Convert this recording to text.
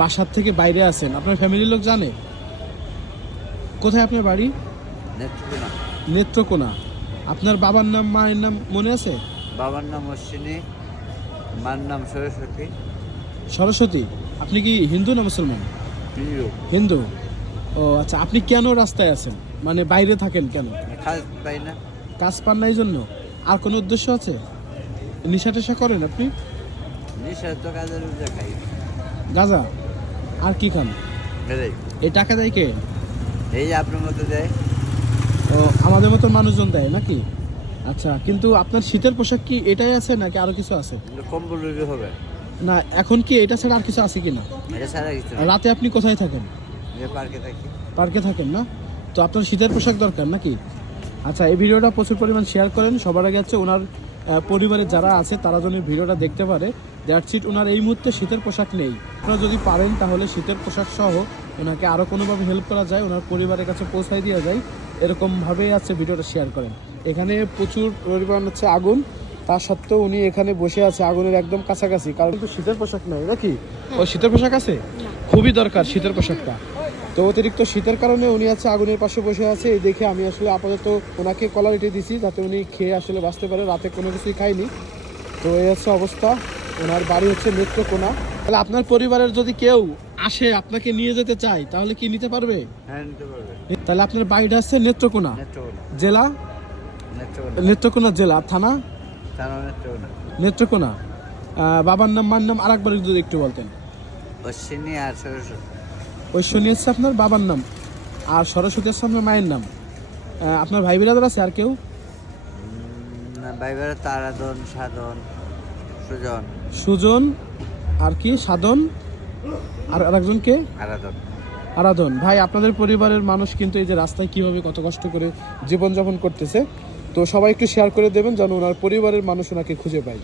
বাসার থেকে বাইরে আছেন, আপনার ফ্যামিলির লোক জানে? কোথায় আপনার বাড়ি? নেত্রকোনা। নেত্রকোনা। আপনার বাবার নাম মায়ের নাম মনে আছে? বাবার নাম অশ্বিনী, মার নাম সরস্বতী। সরস্বতী। আপনি কি হিন্দু না মুসলমান? প্রিয়। হিন্দু। ও আচ্ছা, আপনি কেন রাস্তায় আছেন, মানে বাইরে থাকেন কেন? কাজ পাই না। কাজ পান না এই জন্য? আর কোনো উদ্দেশ্য আছে? নেশা টেশা করেন আপনি? নিশা তো কাজের উদ্যোগ খাই। গাঁজা? আর কি খান? এটাই। এই টাকা দেয় কে? এই যে আপনার মতো দেয়। ও, আমাদের মতো মানুষজন দেয় নাকি? আচ্ছা, কিন্তু আপনার শীতের পোশাক কি এটাই আছে নাকি আরো কিছু আছে? কিন্তু কম্বল রুগী হবে। না, এখন কি এটা ছাড়া আর কিছু আছে কিনা? এটা ছাড়া কিছু না। রাতে আপনি কোথায় থাকেন? যে পার্কে থাকি। পার্কে থাকেন না? তো আপনার শীতের পোশাক দরকার নাকি? আচ্ছা, এই ভিডিওটা প্রচুর পরিমাণ শেয়ার করেন। সবার আগে হচ্ছে ওনার পরিবারের যারা আছে তারা যেন এই ভিডিওটা দেখতে পারে। That's it. ওনার এই মুহূর্তে শীতের পোশাক নেই। আপনারা যদি পারেন তাহলে শীতের পোশাক সহ ওনাকে আরও কোনোভাবে হেল্প করা যায়, ওনার পরিবারের কাছে পৌঁছায় দেওয়া যায়, এরকমভাবেই আছে ভিডিওটা শেয়ার করেন। এখানে প্রচুর পরিমাণ হচ্ছে আগুন, তা সত্ত্বেও উনি এখানে বসে আছে আগুনের একদম কাছাকাছি, কারণ তো শীতের পোশাক নেই নাকি? ও, শীতের পোশাক আছে? খুবই দরকার শীতের পোশাকটা। তো অতিরিক্ত শীতের কারণে উনি আছে আগুনের পাশে বসে আছে। এই দেখে আমি আসলে আপাতত ওনাকে কলার এঁটে দিছি যাতে উনি খেয়ে আসলে বাঁচতে পারে। রাতে কোনো কিছুই খাইনি। তো এই হচ্ছে অবস্থা। ওনার বাড়ি হচ্ছে নেত্রকোনা। তাহলে আপনার পরিবারের যদি কেউ আসে আপনাকে নিয়ে যেতে চায় তাহলে কি নিতে পারবে? হ্যাঁ, নিতে পারবে। তাহলে আপনার বাড়িটা হচ্ছে নেত্রকোনা নেত্রকোনা। জেলা? নেত্রকোনা। নেত্রকোনা জেলা। থানা? থানা নেত্রকোনা। নেত্রকোনা। বাবার নাম মার নাম আর একবার যদি একটু বলতেন। অশ্বিনী আর সরস্বতী। ঐশ্বরী হচ্ছে আপনার বাবার নাম, আর সরস্বতী হচ্ছে আপনার মায়ের নাম। আপনার ভাই বিরাদার আছে আর কেউ? না, ভাইবার তারাধন, সাধন, সুজন। সুজন আর কি? সাধন আর আরেকজনকে? আরাধন। আরাধন। ভাই, আপনাদের পরিবারের মানুষ কিন্তু এই যে রাস্তায় কিভাবে কত কষ্ট করে জীবনযাপন করতেছে, তো সবাই একটু শেয়ার করে দেবেন যেন ওনার পরিবারের মানুষ ওনাকে খুঁজে পায়।